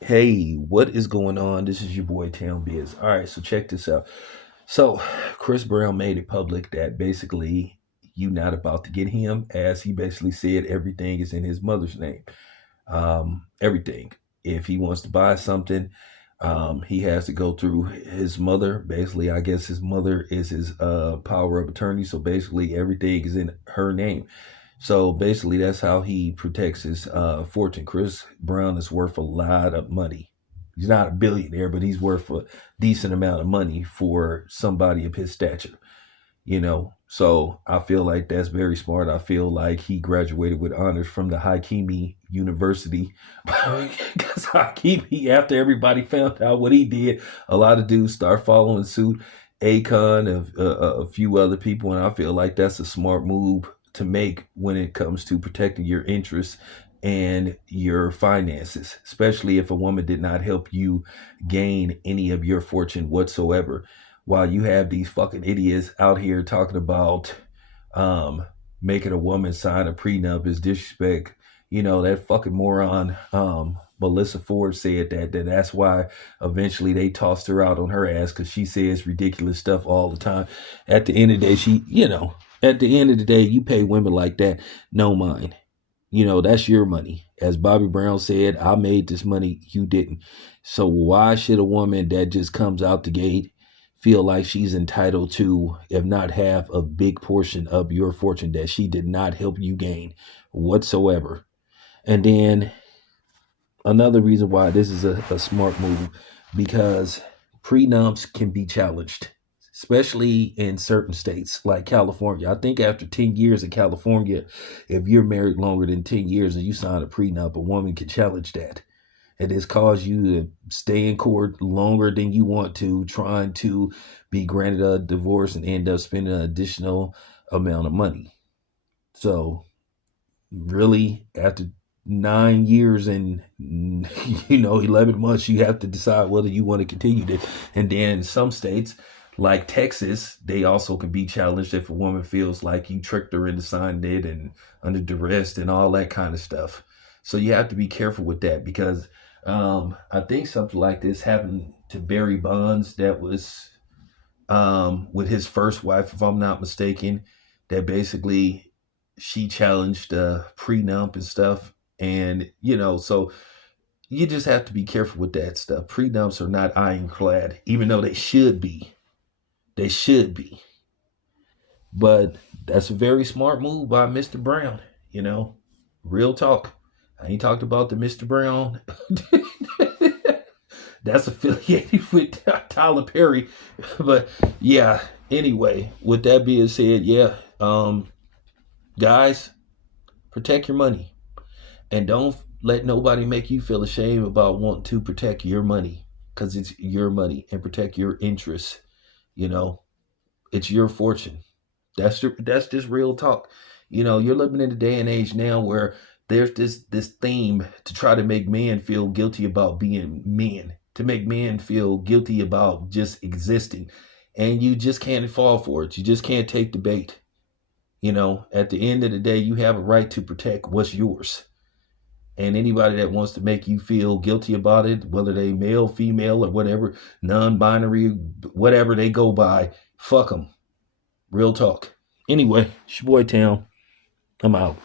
Hey, what is going on? This is your boy Town Biz. All right, so check this out. So Chris Brown made it public that basically you not about to get him, as he basically said everything is in his mother's name. Everything. If he wants to buy something, he has to go through his mother. Basically, I guess his mother is his power of attorney. So basically, everything is in her name. So basically, that's how he protects his fortune. Chris Brown is worth a lot of money. He's not a billionaire, but he's worth a decent amount of money for somebody of his stature. So I feel like that's very smart. I feel like he graduated with honors from the PYA University because Hakimi, after everybody found out what he did, a lot of dudes start following suit. Akon and a few other people, and I feel like that's a smart move to make when it comes to protecting your interests and your finances, especially if a woman did not help you gain any of your fortune whatsoever. While you have these fucking idiots out here talking about um, making a woman sign a prenup is disrespect. That fucking moron Melissa Ford said that's why eventually they tossed her out on her ass because she says ridiculous stuff all the time. At the end of the day, at the end of the day, you pay women like that no mind. That's your money. As Bobby Brown said, I made this money, you didn't. So why should a woman that just comes out the gate feel like she's entitled to, if not half, a big portion of your fortune that she did not help you gain whatsoever? And then another reason why this is a smart move, because prenups can be challenged, especially in certain states like California. I think after 10 years in California, if you're married longer than 10 years and you sign a prenup, a woman can challenge that. And it's caused you to stay in court longer than you want to, trying to be granted a divorce and end up spending an additional amount of money. So really, after 9 years and 11 months, you have to decide whether you want to continue this. And then in some states like Texas, they also can be challenged if a woman feels like you tricked her into signing it and under duress and all that kind of stuff. So you have to be careful with that, because I think something like this happened to Barry Bonds. That was with his first wife, if I'm not mistaken, that basically she challenged prenup and stuff. And, so you just have to be careful with that stuff. Prenups are not ironclad, even though they should be. They should be. But that's a very smart move by Mr. Brown, real talk. I ain't talked about the Mr. Brown that's affiliated with Tyler Perry. But yeah, anyway, with that being said, yeah, guys, protect your money and don't let nobody make you feel ashamed about wanting to protect your money, because it's your money, and protect your interests. You know, it's your fortune. That's just real talk. You're living in a day and age now where there's this theme to try to make men feel guilty about being men, to make men feel guilty about just existing, and you just can't fall for it. You just can't take the bait. At the end of the day, you have a right to protect what's yours. And anybody that wants to make you feel guilty about it, whether they male, female, or whatever, non-binary, whatever they go by, fuck them. Real talk. Anyway, it's your boy Town. I'm out.